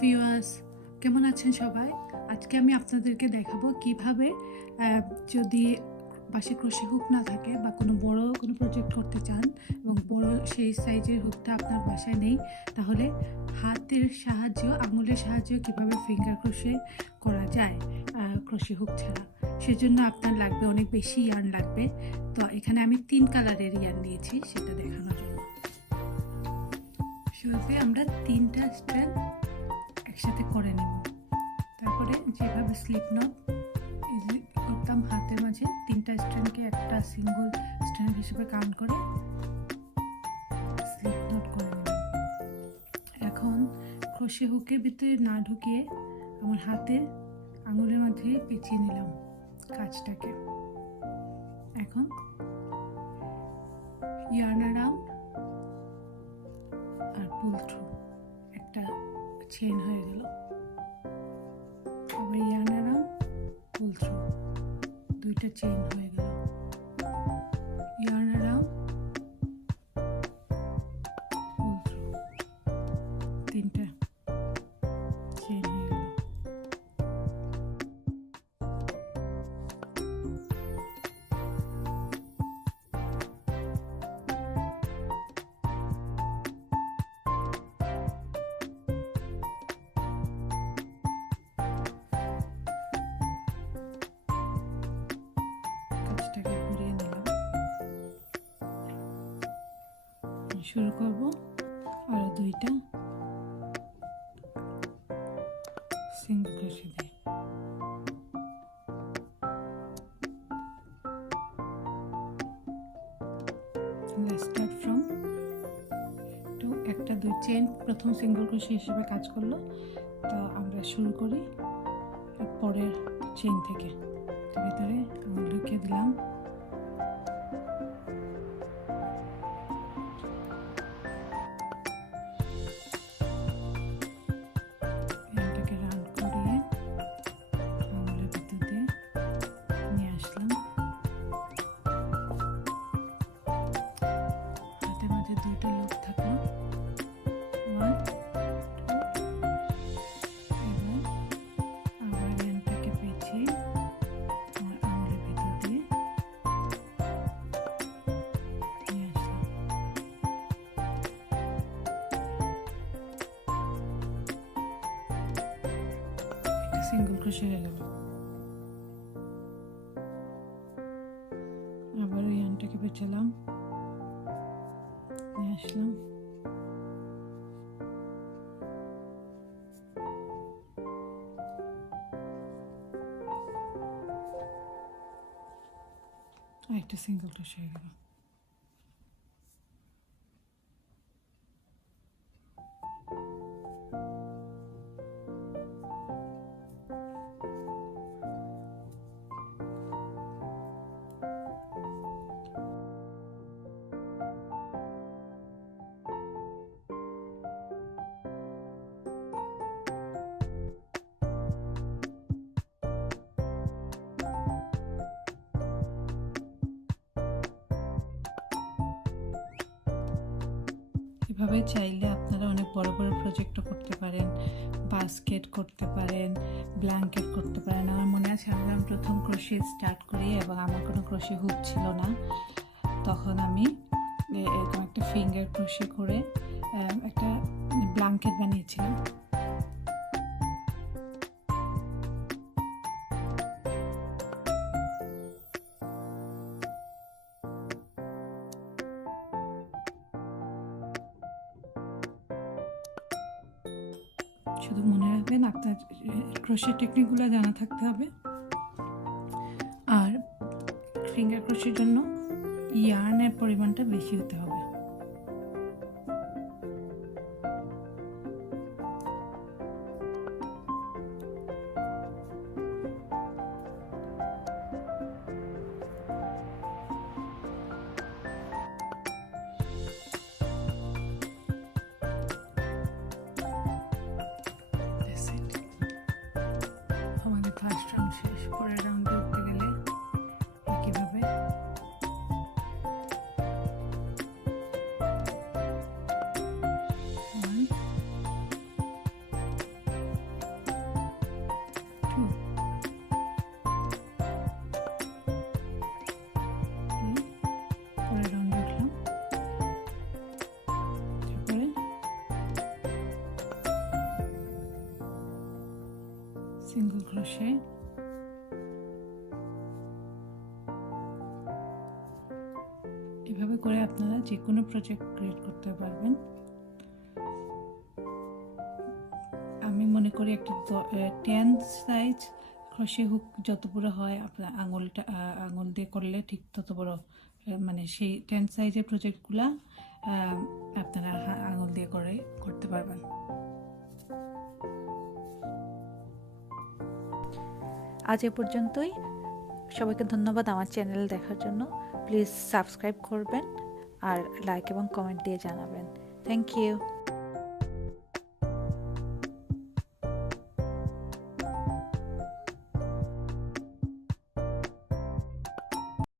Viewers, কেমন আছেন সবাই? আজকে আমি আপনাদেরকে দেখাবো কিভাবে যদি বাসায় ক্রোশে হুক না থাকে বা কোনো বড় কোনো প্রজেক্ট করতে চান এবং বড় সেই সাইজের হুকটা আপনার বাসায় নেই, তাহলে হাতের সাহায্য, আঙুলের সাহায্যে কিভাবে ফিঙ্গার ক্রোশে করা যায় ক্রোশে হুক ছাড়া। সেজন্য আপনার লাগবে অনেক বেশি ইয়ার্ন লাগবে। তো এখানে আমি 3 কালারের ইয়ার্ন নিয়েছি সেটা দেখানোর জন্য। শুরুতে আমরা 3টা স্ট্র্যান্ড একসাথে করে নেব। তারপরে যেভাবে স্লিপ নট করতাম হাতের মাঝে 3টা স্ট্র্যান্ডকে একটা সিঙ্গল স্ট্র্যান্ড হিসেবে কাউন্ট করে স্লিপ নট করে নেব। এখন ক্রোশে হুকের ভিতরে না ঢুকিয়ে আমার হাতের আঙুলের মধ্যে পেঁচিয়ে নিলাম কাজটাকে। এখন ইয়ার্ন অ্যারাউন্ড আর পুল থ্রু একটা চেইন হয়ে গেল। আবার ইয়ার্ন অ্যারাউন্ড পুল থ্রু 2টা চেইন হয়ে গেল। ইয়ার্ন অ্যারাউন্ড পুল থ্রু 3টা চেইন হয়ে গেল। কাজটাকে ঘুরিয়ে নিলাম। শুরু করব আরো 2টা সিঙ্গেল ক্রোশে দিয়ে। স্টার্ট ফ্রম টু একটা 2 চেইন প্রথম সিঙ্গেল ক্রোশে হিসেবে কাজ করলো। তো আমরা শুরু করি পরের চেইন থেকে। ভিতরে আঙুল ঢুকিয়ে দিলাম। এটাকে রাউন্ড করিয়ে আঙুলের ভিতর দিয়ে নিয়ে আসলাম। হাতের মাঝে 2টা লুপ থাকলো। 1 2 এবং আবার এটাকে পেঁচিয়ে আমার আঙুলের ভিতর দিয়ে নিয়ে আসলাম। একটা সিঙ্গেল ক্রোশে হয়ে গেল। আবার ওই আনটাকে পেঁচালাম, নিয়ে আসলাম। একটা সিঙ্গেল ক্রোশে হয়ে গেল। এভাবে চাইলে আপনারা অনেক বড় বড় প্রজেক্টও করতে পারেন, বাস্কেট করতে পারেন, ব্ল্যাঙ্কেট করতে পারেন। আমার মনে আছে আমি প্রথম ক্রোশে স্টার্ট করি এবং আমার কোনো ক্রোশে হুক ছিল না। তখন আমি এরকম একটা ফিঙ্গার ক্রোশে করে একটা ব্ল্যাঙ্কেট বানিয়েছিলাম। শুধু মনে রাখবেন আপনার ক্রোশে টেকনিকগুলো জানা থাকতে হবে। আর ফিঙ্গার ক্রোশের জন্য ইয়ার্নের পরিমাণটা বেশি হতে হবে। আমাদের ফার্স্ট রাউন্ড শেষ। পরের রাউন্ডে উঠতে গেলে একইভাবে ক্রোশে। এভাবে করে আপনারা যে কোনো প্রজেক্ট ক্রিয়েট করতে পারবেন। আমি মনে করি একটা 10 সাইজ ক্রোশে হুক যত বড় হয় আপনার আঙুল দিয়ে করলে ঠিক তত বড়, মানে সেই 10 সাইজের প্রজেক্টগুলা আপনারা আঙুল দিয়ে করতে পারবেন। আজ এ পর্যন্তই। সবাইকে ধন্যবাদ আমার চ্যানেল দেখার জন্য। প্লিজ সাবস্ক্রাইব করবেন আর লাইক এবং কমেন্ট দিয়ে জানাবেন। Thank you.